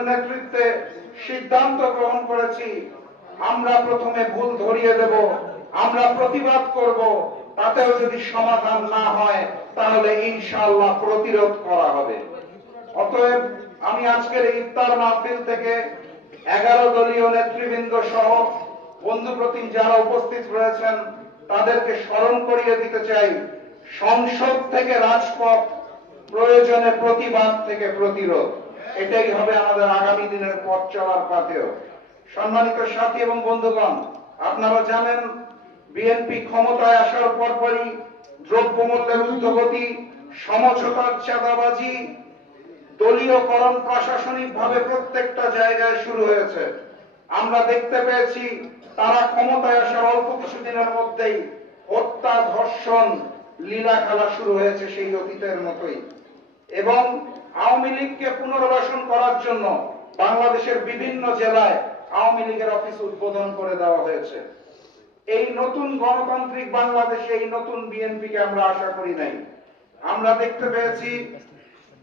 দলের নেতৃত্বে সিদ্ধান্ত গ্রহণ করেছি, আমরা প্রথমে ভুল ধরিয়ে দেব, আমরা প্রতিবাদ করব, তাতেও যদি সমাধান না হয় তাহলে ইনশাআল্লাহ প্রতিরোধ করা হবে। অতএব আমি আজকের ইফতার মাহফিল থেকে 11 দলীয় নেতৃবৃন্দ সহ বন্ধুপ্রতিম যারা উপস্থিত রয়েছেন তাদেরকে স্মরণ করিয়ে দিতে চাই, সংসদ থেকে রাজপথ, প্রয়োজনে প্রতিবাদ থেকে প্রতিরোধ, এটাই হবে আমাদের আগামী দিনের পথ চলার পাথেয়। সম্মানিত সাথী এবং বন্ধুগণ, আপনারা জানেন বিএনপি ক্ষমতায় আসার পরপরই দ্রব্যমূল্যের ঊর্ধ্বগতি, সমঝোতার চাঁদাবাজি, দলীয়করণ প্রশাসনিকভাবে প্রত্যেকটা জায়গায় শুরু হয়েছে। আমরা দেখতে পেয়েছি তারা ক্ষমতায় আসার অল্প কিছুদিনের মধ্যেই হত্যা, ধর্ষণ, লীলা খেলা শুরু হয়েছে সেই অতীতের মতোই। এবং আওয়ামী লীগকে পুনর্বাসন করার জন্য বাংলাদেশের বিভিন্ন জেলায় আওয়ামী লীগের অফিস উদ্বোধন করে দেওয়া হয়েছে। এই নতুন গণতান্ত্রিক বাংলাদেশে এই নতুন বিএনপিকে আমরা আশা করি নাই। আমরা দেখতে পেয়েছি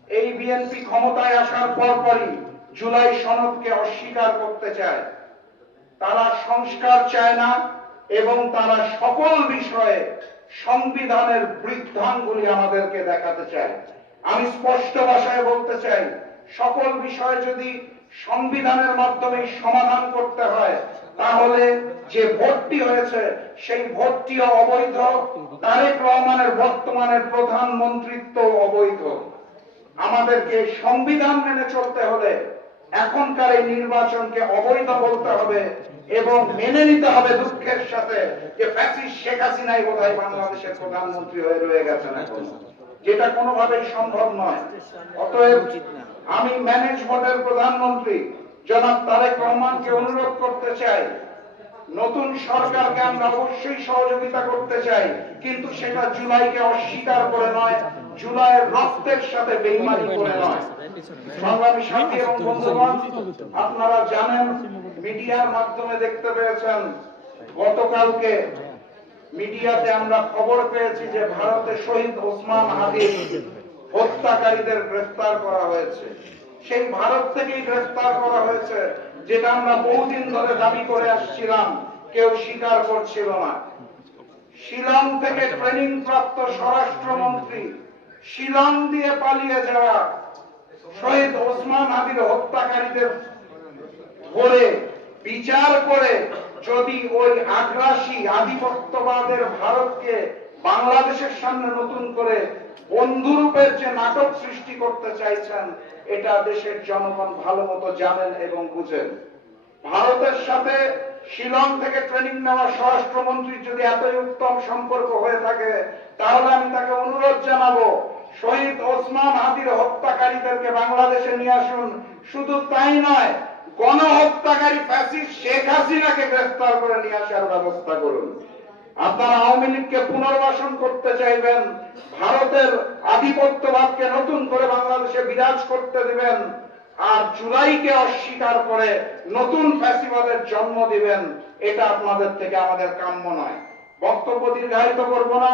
এই বিএনপি ক্ষমতায় আসার পরপরই জুলাই সনদকে অস্বীকার করতে চায়, তারা সংস্কার চায় না এবং তারা সকল বিষয়ে সংবিধানের বৃদ্ধাঙ্গুলি আমাদেরকে দেখাতে চায়। আমি স্পষ্ট ভাষায় বলতে চাই, সকল বিষয় যদি সংবিধানের মাধ্যমে সমাধান করতে হয় তাহলে যে ভোটটি হয়েছে সেই ভোটটিও অবৈধ, তারেক রহমানের বর্তমানের প্রধানমন্ত্রিত্ব অবৈধ। আমাদেরকে সংবিধান মেনে চলতে হলে এখনকার এই নির্বাচনকে অবৈধ বলতে হবে এবং মেনে নিতে হবে দুঃখের সাথে যে ফ্যাসিস্ট শেখ হাসিনাই বোধহয় বাংলাদেশের প্রধানমন্ত্রী হয়ে রয়ে গেছেন এখন, যেটা কোনোভাবেই সম্ভব নয়। অতএব আমি ম্যানেজ বোর্ডের প্রধানমন্ত্রী জনাব তারেক রহমানকে অনুরোধ করতে চাই, নতুন সরকারকে আমরা অবশ্যই সহযোগিতা করতে চাই, কিন্তু সেটা জুলাইকে অস্বীকার করে নয়, জুলাইয়ের রক্তের সাথে বেইমানি করে নয়। সংগ্রামী সাথী এবং বন্ধুগণ, আপনারা জানেন, মিডিয়ার মাধ্যমে দেখতে পেয়েছেন, গতকালকে মিডিয়াতে আমরা খবর পেয়েছি যে ভারতে শহীদ ওসমান হাদির হত্যাকারীদের গ্রেফতার করা হয়েছে। সেই ভারত থেকেই গ্রেফতার করা হয়েছে, যেটা আমরা বহুদিন ধরে দাবি করে আসছিলাম, কেউ স্বীকার করছিল না। শিলং থেকে ট্রেনিং প্রাপ্ত স্বরাষ্ট্রমন্ত্রী শিলং দিয়ে পালিয়ে যাওয়া শহীদ ওসমান হাদির হত্যাকারীদের ধরে বিচার করে যদি ওই আগ্রাসী আধিপত্যবাদের ভারতকে বাংলাদেশের সামনে নতুন করে বন্ধুরূপের যে নাটক সৃষ্টি করতে চাইছেন, এটা দেশের জনগণ ভালো মতো জানেন এবং বুঝেন। ভারতের সাথে শিলং থেকে ট্রেনিং নেওয়া স্বরাষ্ট্রমন্ত্রীর যদি এতই উত্তম সম্পর্ক হয়ে থাকে, তাহলে আমি তাকে অনুরোধ জানাবো, শহীদ ওসমান হাদির হত্যাকারীদেরকে বাংলাদেশে নিয়ে আসুন। শুধু তাই নয়, গণহত্যাকারী ফ্যাসিস্ট শেখ হাসিনাকে গ্রেফতার করে নিয়ে আসার ব্যবস্থা করুন। আপনারা আওয়ামী লীগকে পুনর্বাসন করতে চাইবেন, ভারতের আধিপত্যবাদকে নতুন করে বাংলাদেশে বিরাজ করতে দিবেন, আর জুলাইকে অস্বীকার করে নতুন ফ্যাসিবাদের জন্ম দিবেন, এটা আপনাদের থেকে আমাদের কাম্য নয়। বক্তব্য দীর্ঘায়িত করব না,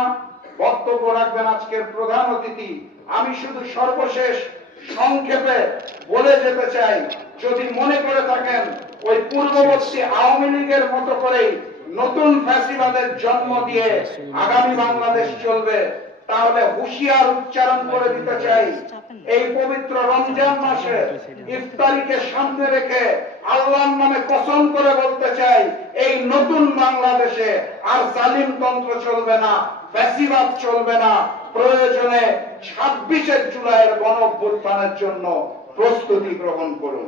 বক্তব্য রাখবেন আজকের প্রধান অতিথি। আমি শুধু সর্বশেষ সংক্ষেপে বলে যেতে চাই, যদি মনে করে থাকেন ওই পূর্ববর্তী আওয়ামী লীগের মতো করেই নতুন ফ্যাসিবাদের জন্ম দিয়ে আগামী বাংলাদেশ চলবে, তাহলে হুঁশিয়ার উচ্চারণ করে দিতে চাই, এই পবিত্র রমজান মাসে ইফতারিকে সামনে রেখে আল্লাহর নামে কসম করে বলতে চাই, এই নতুন বাংলাদেশে আর জালিমতন্ত্র চলবে না, ফ্যাসিবাদ চলবে না। প্রয়োজনে 26শে জুলাইয়ের গণঅভ্যুত্থানের জন্য প্রস্তুতি গ্রহণ করুন।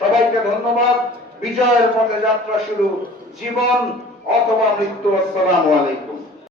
সবাইকে ধন্যবাদ। বিজয়ের পথে যাত্রা শুরু, জীবন অথবা মৃত্যু। আসসালামু আলাইকুম।